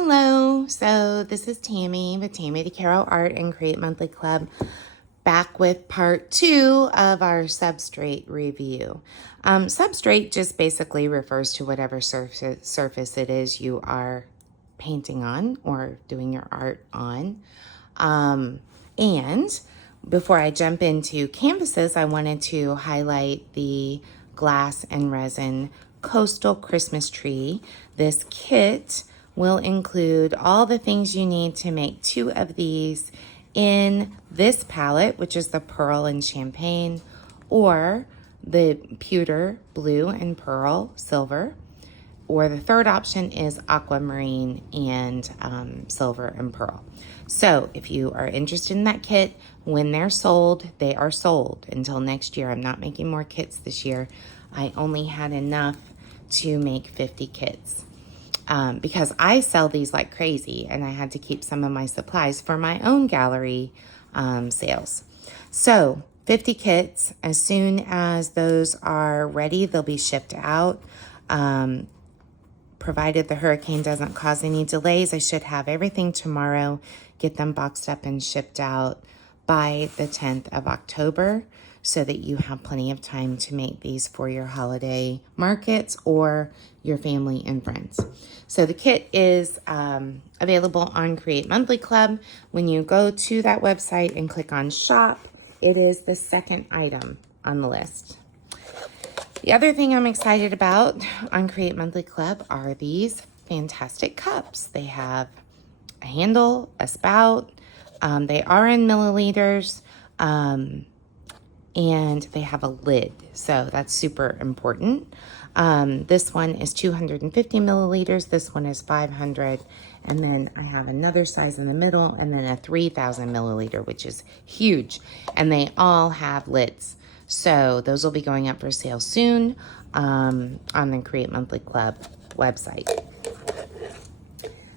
Hello, so this is Tammy with Tammy DeCaro Art and Create Monthly Club, back with part 2 of our substrate review. Substrate just basically refers to whatever surface it is you are painting on or doing your art on. And before I jump into canvases, I wanted to highlight the glass and resin coastal Christmas tree. This kit will include all the things you need to make 2 of these in this palette, which is the Pearl and Champagne, or the Pewter Blue and Pearl Silver, or the third option is Aquamarine and Silver and Pearl. So if you are interested in that kit, when they're sold, they are sold until next year. I'm not making more kits this year. I only had enough to make 50 kits. Because I sell these like crazy, and I had to keep some of my supplies for my own gallery sales. So 50 kits, as soon as those are ready, they'll be shipped out. Provided the hurricane doesn't cause any delays, I should have everything tomorrow, get them boxed up and shipped out by the 10th of October, so that you have plenty of time to make these for your holiday markets or your family and friends. So the kit is available on Create Monthly Club. When you go to that website and click on shop, it is the second item on the list. The other thing I'm excited about on Create Monthly Club are these fantastic cups. They have a handle, a spout. They are in milliliters. And they have a lid, so that's super important. This one is 250 milliliters, this one is 500, and then I have another size in the middle, and then a 3,000 milliliter, which is huge, and they all have lids. So those will be going up for sale soon on the Create Monthly Club website.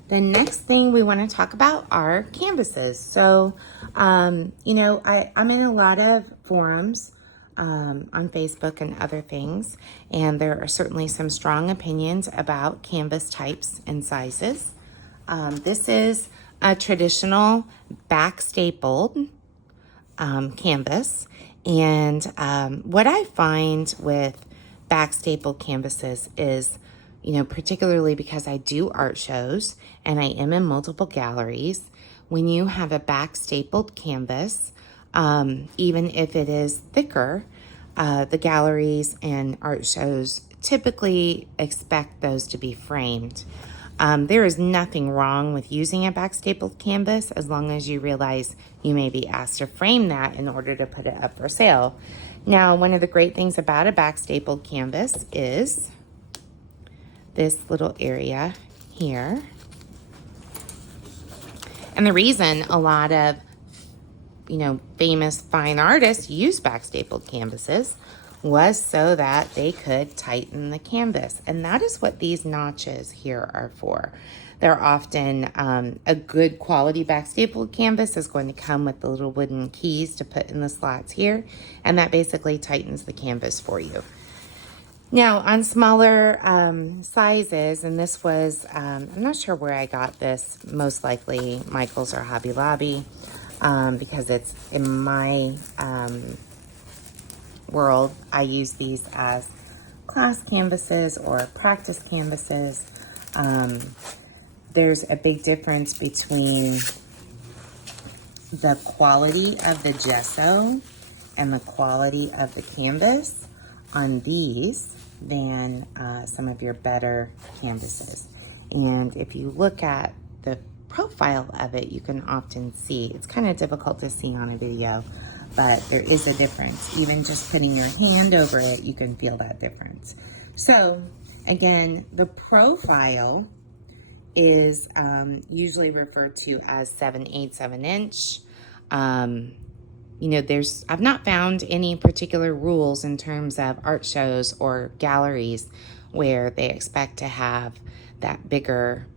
The next thing we want to talk about are canvases. So, I'm in a lot of forums on Facebook and other things, and there are certainly some strong opinions about canvas types and sizes. This is a traditional back-stapled canvas, and what I find with back-stapled canvases is, particularly because I do art shows and I am in multiple galleries, when you have a back stapled canvas, even if it is thicker, the galleries and art shows typically expect those to be framed. There is nothing wrong with using a back stapled canvas as long as you realize you may be asked to frame that in order to put it up for sale. Now, one of the great things about a back stapled canvas is this little area here. And the reason a lot of, famous fine artists use back stapled canvases was so that they could tighten the canvas. And that is what these notches here are for. They're often a good quality back stapled canvas is going to come with the little wooden keys to put in the slots here. And that basically tightens the canvas for you. Now, on smaller sizes, and this was, I'm not sure where I got this, most likely Michael's or Hobby Lobby, because it's in my world, I use these as class canvases or practice canvases. There's a big difference between the quality of the gesso and the quality of the canvas on these than some of your better canvases. And if you look at the profile of it, you can often see, it's kind of difficult to see on a video, but there is a difference. Even just putting your hand over it, you can feel that difference. So again, the profile is usually referred to as 7/8 of an inch. I've not found any particular rules in terms of art shows or galleries where they expect to have that bigger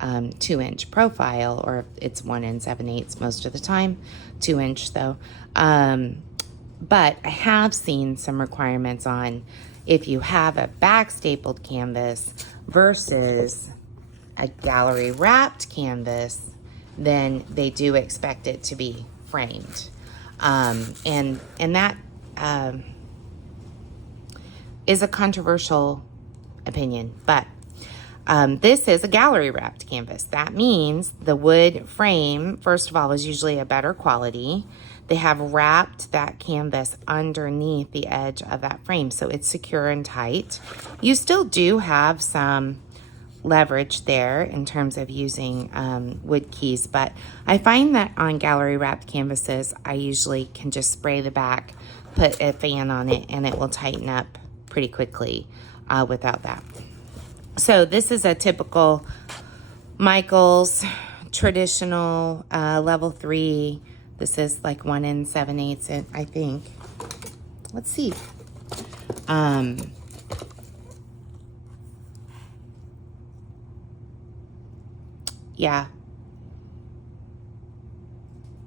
2-inch profile, or it's 1 7/8 most of the time, 2-inch though. But I have seen some requirements on if you have a back stapled canvas versus a gallery wrapped canvas, then they do expect it to be framed. And that is a controversial opinion, but this is a gallery wrapped canvas. That means the wood frame, first of all, is usually a better quality. They have wrapped that canvas underneath the edge of that frame, so it's secure and tight. You still do have some leverage there in terms of using wood keys, but I find that on gallery wrapped canvases, I usually can just spray the back, put a fan on it, and it will tighten up pretty quickly without that. So this is a typical Michaels traditional level 3. This is like 1 7/8, I think. Let's see. Yeah.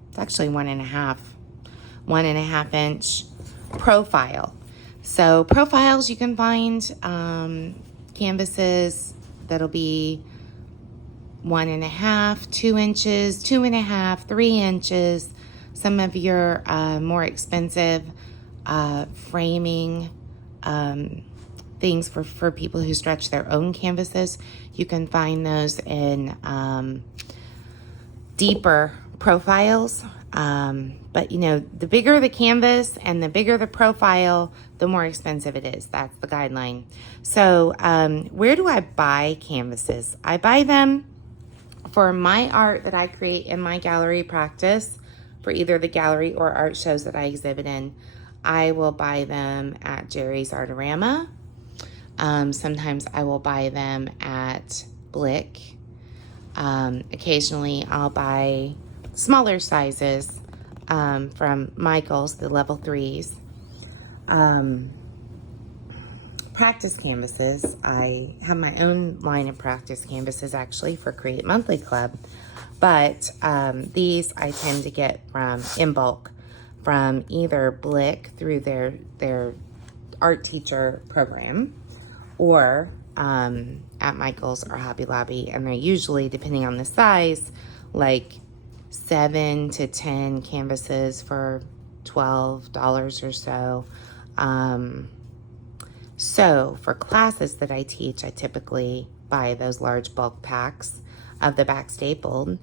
It's actually 1.5 inch profile. So profiles, you can find canvases that'll be 1.5, 2 inches, 2.5, 3 inches. Some of your more expensive framing things for people who stretch their own canvases, you can find those in deeper profiles. But you know, the bigger the canvas and the bigger the profile, the more expensive it is. That's the guideline. So where do I buy canvases? I buy them for my art that I create in my gallery practice, for either the gallery or art shows that I exhibit in. I will buy them at Jerry's Artorama. Sometimes I will buy them at Blick. Occasionally I'll buy smaller sizes from Michaels, the level 3s. Practice canvases. I have my own line of practice canvases actually for Create Monthly Club, but these I tend to get in bulk from either Blick through their art teacher program, or at Michaels or Hobby Lobby, and they're usually, depending on the size, like 7 to 10 canvases for $12 or so. So for classes that I teach, I typically buy those large bulk packs of the back stapled,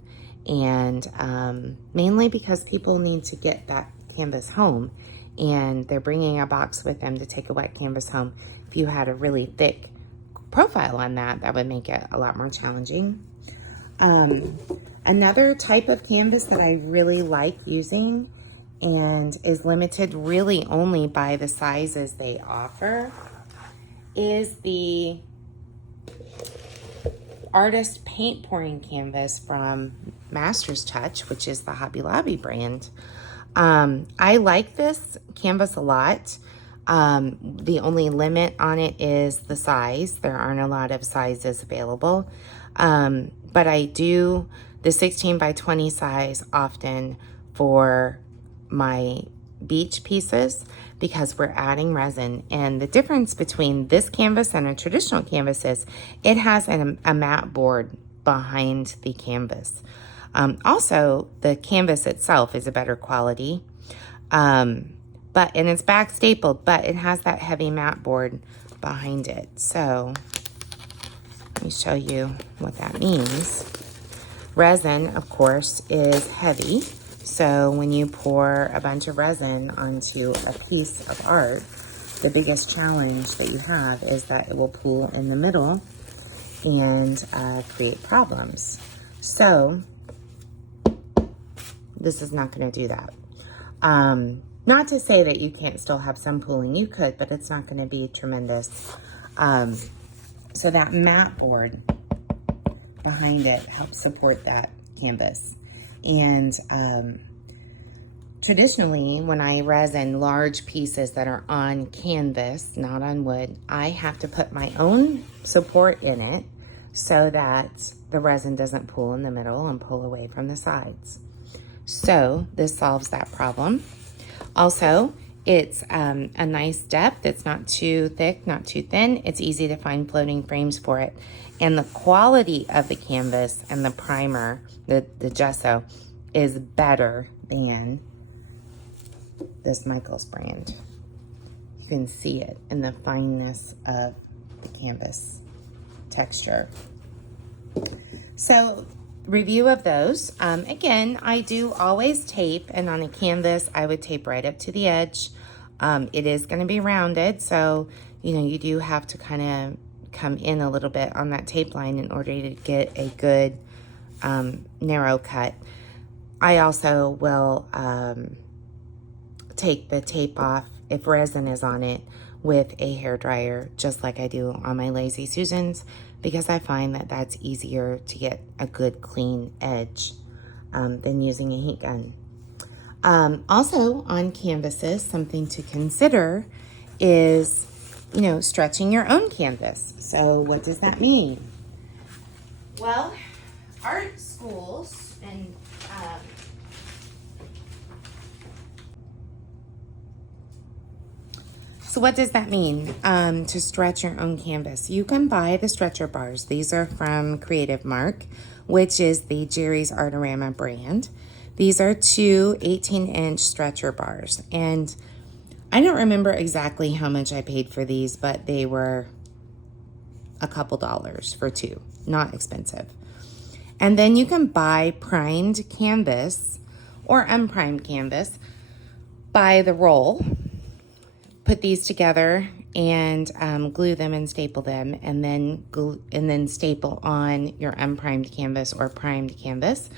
and mainly because people need to get that canvas home, and they're bringing a box with them to take a wet canvas home. If you had a really thick profile on that, that would make it a lot more challenging. Another type of canvas that I really like using, and is limited really only by the sizes they offer, is the artist paint pouring canvas from Master's Touch, which is the Hobby Lobby brand. I like this canvas a lot. The only limit on it is the size. There aren't a lot of sizes available. But I do the 16 by 20 size often for my beach pieces, because we're adding resin. And the difference between this canvas and a traditional canvas is it has a mat board behind the canvas. Also, the canvas itself is a better quality, and it's back stapled, but it has that heavy mat board behind it. So let me show you what that means. Resin, of course, is heavy. So when you pour a bunch of resin onto a piece of art, the biggest challenge that you have is that it will pool in the middle and create problems. So this is not going to do that. Not to say that you can't still have some pooling. You could, but it's not going to be tremendous. So that mat board behind it helps support that canvas. And traditionally, when I resin large pieces that are on canvas, not on wood, I have to put my own support in it so that the resin doesn't pool in the middle and pull away from the sides. So this solves that problem. Also, It's a nice depth. It's not too thick, not too thin. It's easy to find floating frames for it. And the quality of the canvas and the primer, the gesso, is better than this Michaels brand. You can see it in the fineness of the canvas texture. So, review of those. Again, I do always tape, and on a canvas, I would tape right up to the edge. It is going to be rounded, so, you know, you do have to kind of come in a little bit on that tape line in order to get a good narrow cut. I also will take the tape off if resin is on it with a hairdryer, just like I do on my Lazy Susans, because I find that that's easier to get a good clean edge than using a heat gun. Also on canvases, something to consider is, you know, stretching your own canvas. So what does that mean? Well, art schools and so what does that mean to stretch your own canvas? You can buy the stretcher bars. These are from Creative Mark, which is the Jerry's Artorama brand. These are two 18-inch stretcher bars. And I don't remember exactly how much I paid for these, but they were a couple dollars for two. Not expensive. And then you can buy primed canvas or unprimed canvas by the roll. Put these together and glue them and staple them, and then staple on your unprimed canvas or primed canvas.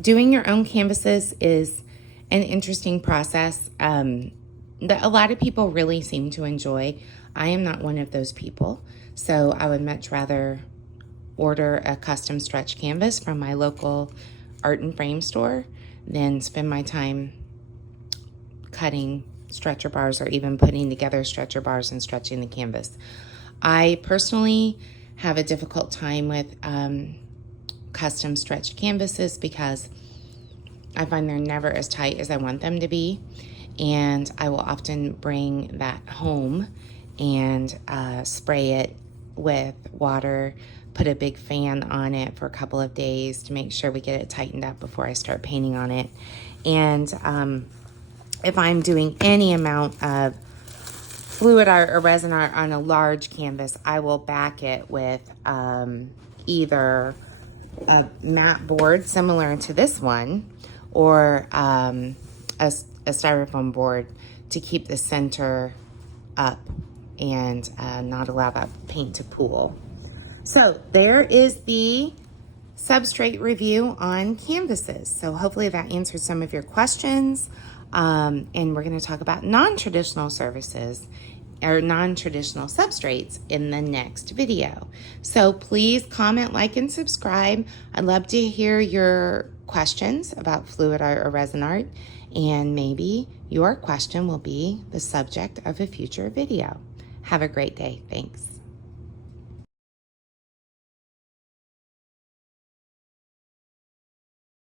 Doing your own canvases is an interesting process that a lot of people really seem to enjoy. I am not one of those people, so I would much rather order a custom stretch canvas from my local art and frame store than spend my time cutting stretcher bars or even putting together stretcher bars and stretching the canvas. I personally have a difficult time with custom stretched canvases because I find they're never as tight as I want them to be, and I will often bring that home and spray it with water, put a big fan on it for a couple of days to make sure we get it tightened up before I start painting on it. And if I'm doing any amount of Fluidart or Resinart on a large canvas, I will back it with either a matte board similar to this one or a styrofoam board to keep the center up and not allow that paint to pool. So there is the substrate review on canvases. So hopefully that answers some of your questions. And we're going to talk about non-traditional services or non-traditional substrates in the next video. So please comment, like, and subscribe. I'd love to hear your questions about Fluidart or Resinart, and maybe your question will be the subject of a future video. Have a great day. Thanks.